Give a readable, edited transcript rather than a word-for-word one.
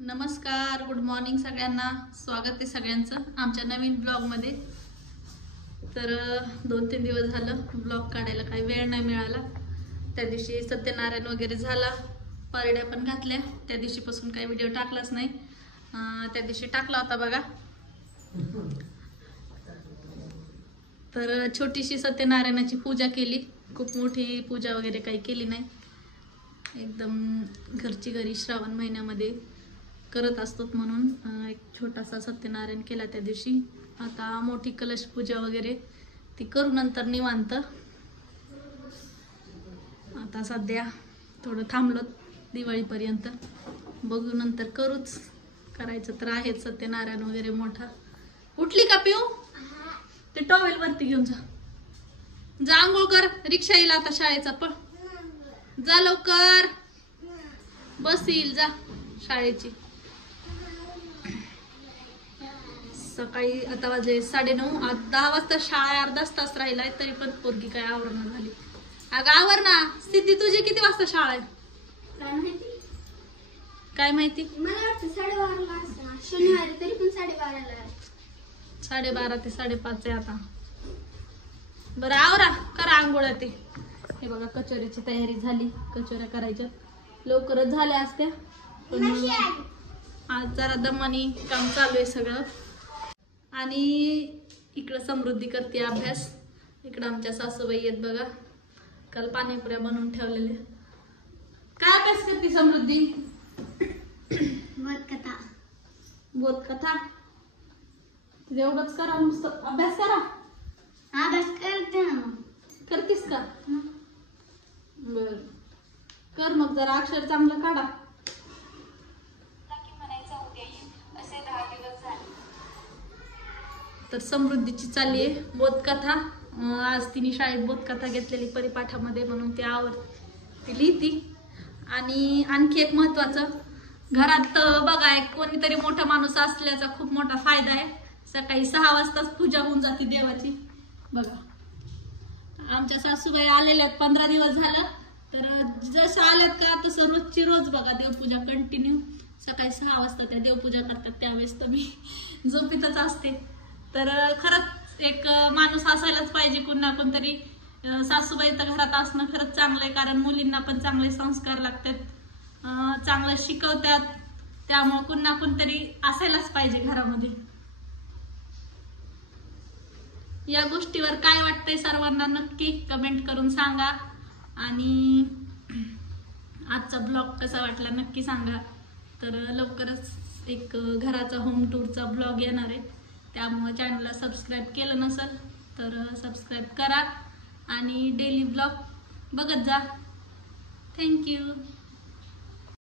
नमस्कार, good morning सगळ्यांना. स्वागत आहे सगळ्यांचं आमच्या नवीन ब्लॉगमध्ये. तर 2-3 दिवस झालं ब्लॉग काढायला काही वेळ नाही मिळाला. त्या दिवशी सत्यनारायण वगैरे झाला, परड्या पण घातल्या. त्या दिवशीपासून काही व्हिडिओ टाकलाच नाही. त्या दिवशी टाकला होता बघा. तर छोटीशी सत्यनारायणाची पूजा केली. खूप मोठी पूजा वगैरे काही केली नाही. एकदम घरची घरी श्रावण महिन्यामध्ये करत असतो म्हणून एक छोटासा सत्यनारायण केला त्या दिवशी. आता मोठी कलश पूजा वगैरे ती करू नंतर निवांत. आता सध्या थोडं थांबलो दिवाळीपर्यंत, बघू नंतर करूच. करायचं तर आहेच सत्यनारायण वगैरे मोठा. उठली का पिऊ? ते टॉवेल वरती घेऊन जा आंघोळ कर. रिक्षा येईल आता शाळेचा, पण जा लवकर. बस येईल, जा शाळेची. सकाळी आता वाजले 9:30. आज 10 वाजता शाळा, अर्धाच तास राहिलाय तरी पण पोरगी काय आवरण झाली. अगं आवर ना. सिद्धी, तुझी किती वाजता शाळा आहे? काय माहिती. मला वाटतं 12:30 शनिवारी, तरी पण 12:30. 12:30 ते 5:30 आहे आता. बरं आवरा, करा आंघोळ्या. ते हे बघा कचोरीची तयारी झाली. कचोऱ्या करायच्या लवकरच झाल्या असत्या, पण आज जरा दमानी काम चालू आहे सगळं. आणि इकडं समृद्धी करते अभ्यास. इकडं आमच्या सासूबाई आहेत बघा, काल पाणीपुऱ्या बनवून ठेवलेल्या. काय अभ्यास करते समृद्धी? बोधकथा. बोधकथा? एवढंच करा, नुसतं अभ्यास करा. अभ्यास करते ना. करतीस का? बर कर मग, जरा अक्षर चांगलं काढा. तर समृद्धीची चालली आहे बोधकथा. आज तिने शाळेत बोधकथा घेतलेली परिपाठामध्ये, म्हणून ती ती लिहिती. आणि आणखी एक महत्वाचं, घरात बघा एक कोणीतरी मोठा माणूस असल्याचा खूप मोठा फायदा आहे. सकाळी 6 वाजताच पूजा होऊन जाते देवाची. बघा आमच्या सासूबाई आलेल्या आहेत 15 दिवस झालं. तर जसं आल्यात का तसं रोजची रोज बघा देवपूजा कंटिन्यू. सकाळी 6 वाजता त्या देवपूजा करतात, त्यावेळेस तर मी झोपीतच असते. तर खरंच एक माणूस असायलाच पाहिजे कोण कोणतरी. सासूबाई तर घरात असणं खरंच चांगलं आहे, कारण मुलींना पण चांगले संस्कार लागतात, चांगलं शिकवतात. त्यामुळे कोणतरी असायलाच पाहिजे घरामध्ये. या गोष्टीवर काय वाटतंय सर्वांना नक्की कमेंट करून सांगा. आणि आजचा ब्लॉग कसा वाटला नक्की सांगा. तर लवकरच एक घराचा होम टूरचा ब्लॉग येणार आहे, त्यामुळे चॅनलला सबस्क्राईब केलं नसेल तर सबस्क्राईब करा आणि डेली ब्लॉग बघत जा. थँक्यू.